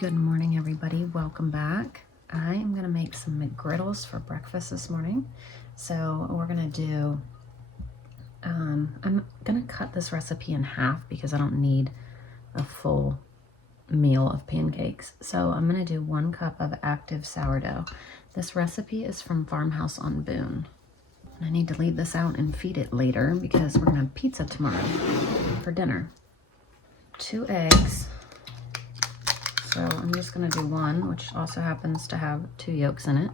Good morning, everybody. Welcome back. I am going to make some Mcgriddles for breakfast this morning. So we're going to do, I'm going to cut this recipe in half because I don't need a full meal of pancakes. So I'm going to do 1 cup of active sourdough. This recipe is from Farmhouse on Boone. I need to leave this out and feed it later because we're going to have pizza tomorrow for dinner. 2 eggs. So I'm just going to do 1, which also happens to have 2 yolks in it.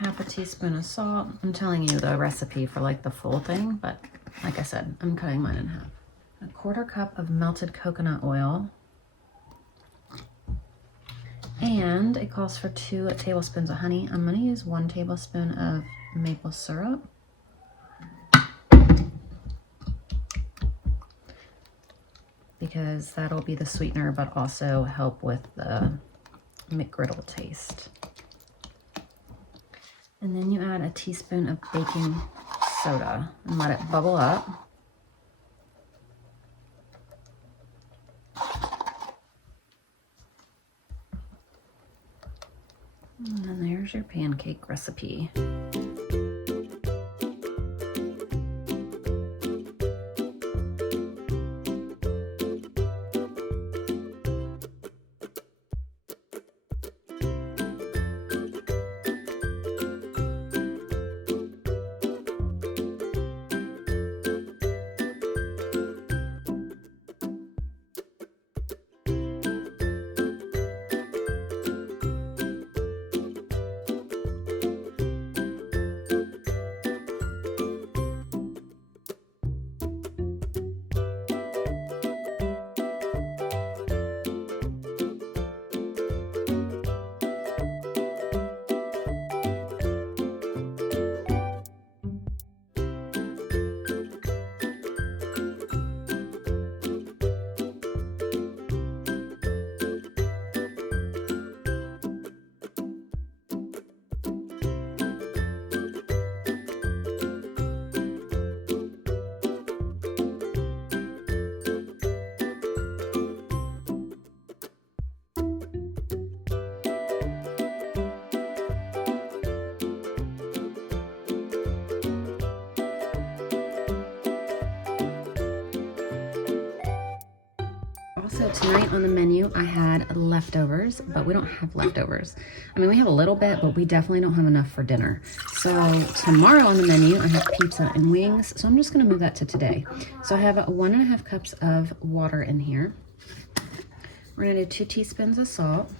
1/2 teaspoon of salt. I'm telling you the recipe for like the full thing, but like I said, I'm cutting mine in half. 1/4 cup of melted coconut oil. And it calls for 2 tablespoons of honey. I'm going to use 1 tablespoon of maple syrup. Because that'll be the sweetener, but also help with the McGriddle taste. And then you add a teaspoon of baking soda and let it bubble up. And then there's your pancake recipe. So tonight on the menu, I had leftovers, but we don't have leftovers. I mean, we have a little bit, but we definitely don't have enough for dinner. So tomorrow on the menu, I have pizza and wings. So I'm just gonna move that to today. So I have 1.5 cups of water in here. We're gonna do 2 teaspoons of salt.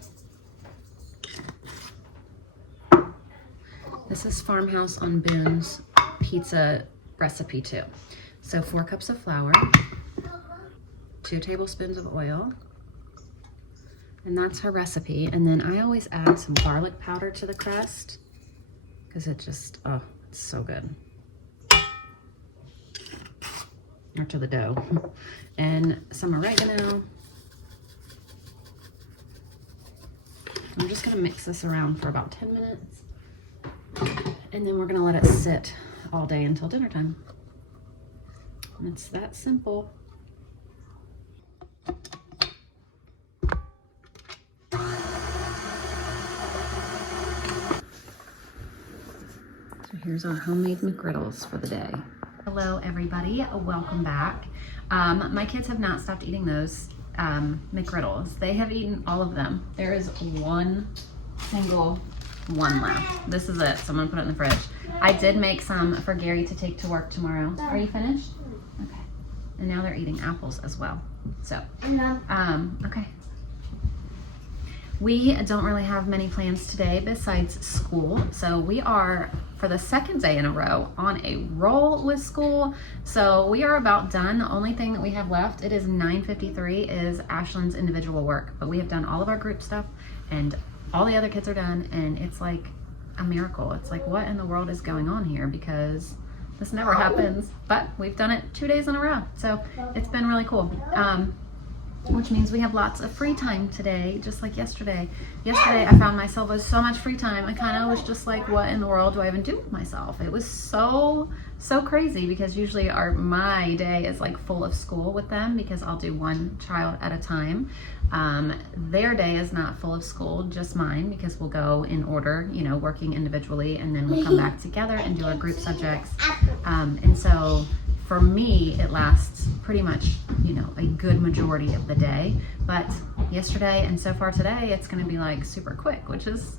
This is Farmhouse on Boone's pizza recipe too. So 4 cups of flour. 2 tablespoons of oil, and that's her recipe. And then I always add some garlic powder to the crust because it just, oh, it's so good. Or to the dough. And some oregano. I'm just gonna mix this around for about 10 minutes. And then we're gonna let it sit all day until dinner time. And it's that simple. Here's our homemade McGriddles for the day. Hello everybody, welcome back. My kids have not stopped eating those McGriddles. They have eaten all of them. There is one single one left. This is it, so I'm gonna put it in the fridge. I did make some for Gary to take to work tomorrow. Are you finished? Okay. And now they're eating apples as well. So, okay. We don't really have many plans today besides school. So we are, for the 2nd day in a row, on a roll with school. So we are about done. The only thing that we have left, it is 9:53, is Ashlyn's individual work. But we have done all of our group stuff and all the other kids are done, and it's like a miracle. It's like, what in the world is going on here? Because this never happens, but we've done it 2 days in a row. So it's been really cool. which means we have lots of free time today, just like yesterday. Yesterday, I found myself with so much free time. I kind of was just like, what in the world do I even do with myself? It was so crazy because usually my day is like full of school with them because I'll do one child at a time. Their day is not full of school, just mine, because we'll go in order, you know, working individually, and then we'll come back together and do our group subjects. And so for me, it lasts pretty much, you know, a good majority of the day. But yesterday and so far today, it's going to be like super quick, which is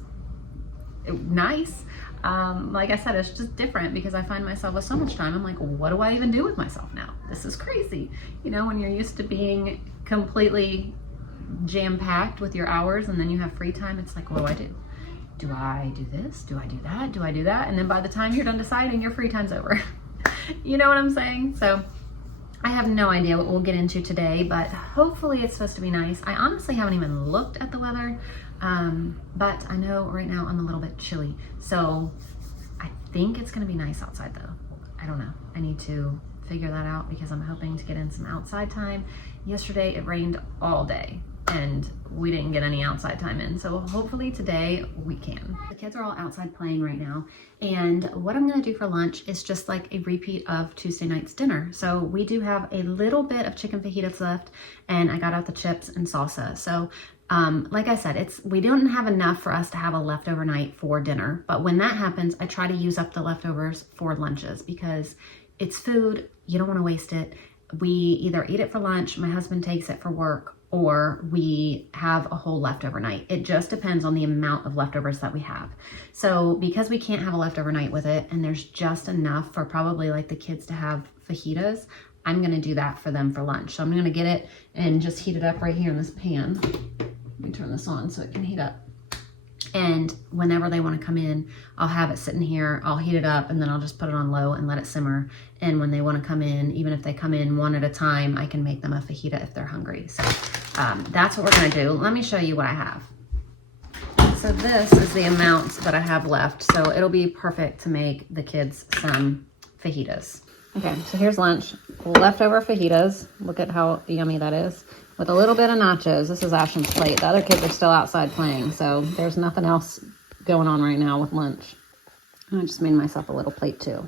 nice. Like I said, it's just different because I find myself with so much time. I'm like, what do I even do with myself now? This is crazy. You know, when you're used to being completely jam-packed with your hours and then you have free time, it's like, what do I do? Do I do this? Do I do that? Do I do that? And then by the time you're done deciding, your free time's over. You know what I'm saying? So I have no idea what we'll get into today, but hopefully it's supposed to be nice. I honestly haven't even looked at the weather, but I know right now I'm a little bit chilly. So I think it's gonna be nice outside though. I don't know. I need to figure that out because I'm hoping to get in some outside time. Yesterday it rained all day and we didn't get any outside time in. So hopefully today we can. The kids are all outside playing right now. And what I'm gonna do for lunch is just like a repeat of Tuesday night's dinner. So we do have a little bit of chicken fajitas left and I got out the chips and salsa. So like I said, we don't have enough for us to have a leftover night for dinner. But when that happens, I try to use up the leftovers for lunches because it's food, you don't wanna waste it. We either eat it for lunch, my husband takes it for work, or we have a whole leftover night. It just depends on the amount of leftovers that we have. So because we can't have a leftover night with it and there's just enough for probably like the kids to have fajitas, I'm gonna do that for them for lunch. So I'm gonna get it and just heat it up right here in this pan. Let me turn this on so it can heat up. And whenever they want to come in, I'll have it sitting here, I'll heat it up, and then I'll just put it on low and let it simmer. And when they want to come in, even if they come in one at a time, I can make them a fajita if they're hungry. So that's what we're going to do. Let me show you what I have. So this is the amount that I have left. So it'll be perfect to make the kids some fajitas. Okay, so here's lunch. Leftover fajitas. Look at how yummy that is. With a little bit of nachos. This is Ashton's plate. The other kids are still outside playing, so there's nothing else going on right now with lunch. I just made myself a little plate too.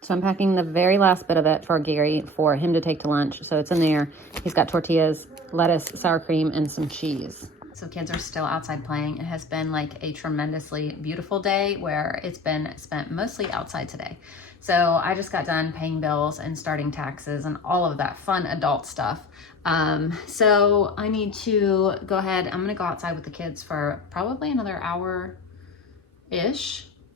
So I'm packing the very last bit of it for Gary for him to take to lunch. So it's in there. He's got tortillas, lettuce, sour cream, and some cheese. So kids are still outside playing. It has been like a tremendously beautiful day where it's been spent mostly outside today. So I just got done paying bills and starting taxes and all of that fun adult stuff. So I need to go ahead. I'm gonna go outside with the kids for probably another hour-ish,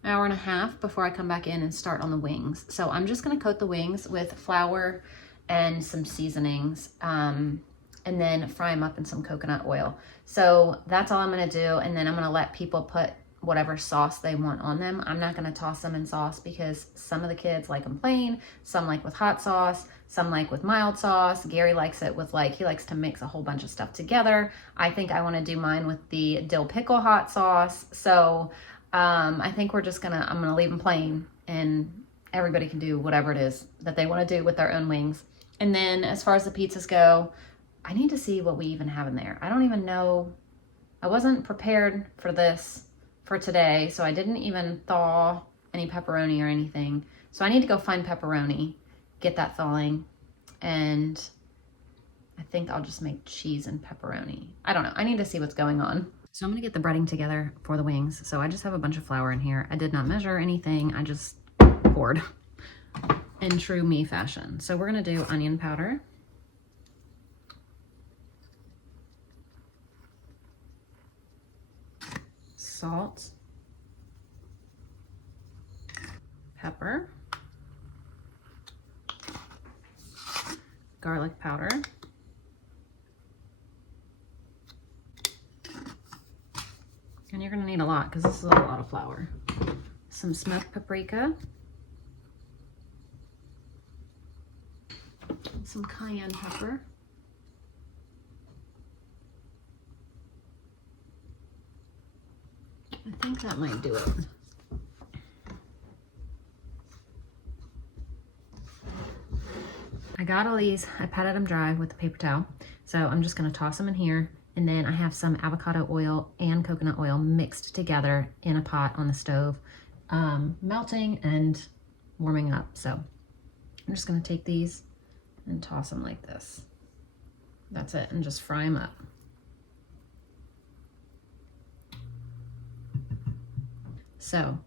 hour and a half before I come back in and start on the wings. So I'm just gonna coat the wings with flour and some seasonings, and then fry them up in some coconut oil. So that's all I'm gonna do. And then I'm gonna let people put whatever sauce they want on them. I'm not gonna toss them in sauce because some of the kids like them plain, some like with hot sauce, some like with mild sauce. Gary likes it with he likes to mix a whole bunch of stuff together. I think I wanna do mine with the dill pickle hot sauce. So I think I'm gonna leave them plain and everybody can do whatever it is that they wanna do with their own wings. And then as far as the pizzas go, I need to see what we even have in there. I don't even know. I wasn't prepared for this for today, so I didn't even thaw any pepperoni or anything. So I need to go find pepperoni, get that thawing, and I think I'll just make cheese and pepperoni. I don't know. I need to see what's going on. So I'm gonna get the breading together for the wings. So I just have a bunch of flour in here. I did not measure anything. I just poured in true me fashion. So we're gonna do onion powder. Salt, pepper, garlic powder, and you're going to need a lot because this is a lot of flour. Some smoked paprika, some cayenne pepper, I think that might do it. I got all these, I patted them dry with a paper towel. So I'm just gonna toss them in here. And then I have some avocado oil and coconut oil mixed together in a pot on the stove, melting and warming up. So I'm just gonna take these and toss them like this. That's it, and just fry them up. So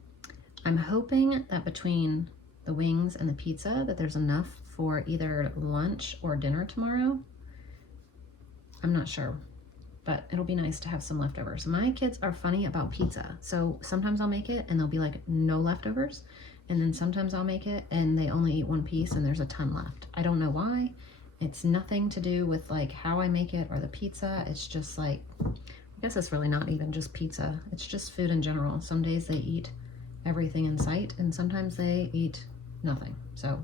I'm hoping that between the wings and the pizza that there's enough for either lunch or dinner tomorrow. I'm not sure, but it'll be nice to have some leftovers. My kids are funny about pizza. So sometimes I'll make it and there'll be like no leftovers. And then sometimes I'll make it and they only eat one piece and there's a ton left. I don't know why. It's nothing to do with like how I make it or the pizza. It's just like, I guess it's really not even just pizza. It's just food in general. Some days they eat everything in sight and sometimes they eat nothing. So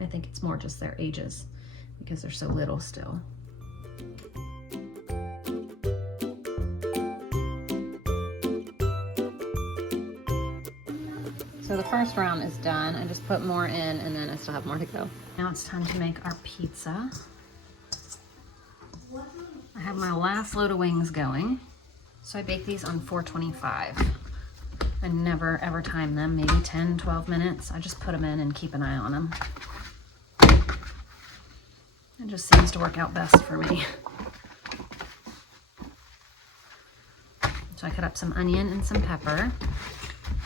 I think it's more just their ages because they're so little still. So the first round is done. I just put more in and then I still have more to go. Now it's time to make our pizza. I have my last load of wings going. So I bake these on 425. I never ever time them, maybe 10, 12 minutes. I just put them in and keep an eye on them. It just seems to work out best for me. So I cut up some onion and some pepper.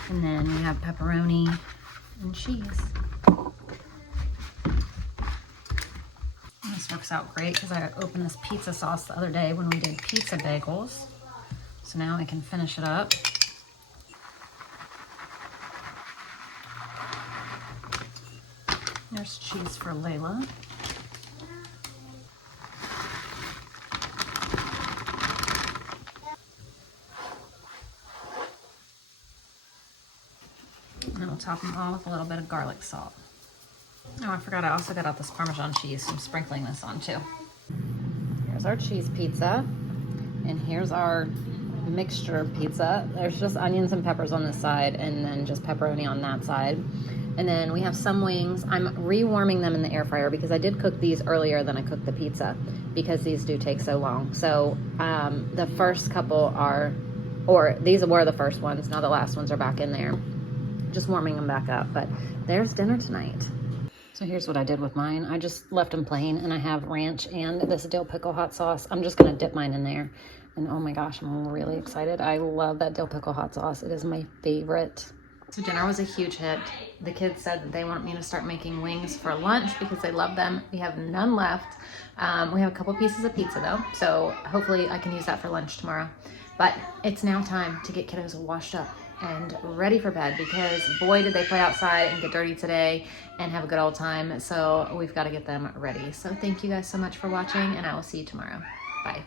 And then we have pepperoni and cheese. This works out great because I opened this pizza sauce the other day when we did pizza bagels. So now I can finish it up. There's cheese for Layla. And we'll top them all with a little bit of garlic salt. Oh, I forgot I also got out this Parmesan cheese, so I'm sprinkling this on too. Here's our cheese pizza, and here's our mixture pizza. There's just onions and peppers on this side, and then just pepperoni on that side. And then we have some wings. I'm rewarming them in the air fryer because I did cook these earlier than I cooked the pizza because these do take so long. So the first couple are, or these were the first ones, now the last ones are back in there. Just warming them back up, but there's dinner tonight. So here's what I did with mine. I just left them plain, and I have ranch and this dill pickle hot sauce. I'm just gonna dip mine in there. And oh my gosh, I'm really excited. I love that dill pickle hot sauce. It is my favorite. So dinner was a huge hit. The kids said that they want me to start making wings for lunch because they love them. We have none left. We have a couple pieces of pizza though, so hopefully I can use that for lunch tomorrow. But it's now time to get kiddos washed up and ready for bed because boy did they play outside and get dirty today and have a good old time. So we've got to get them ready. So thank you guys so much for watching, and I will see you tomorrow. Bye.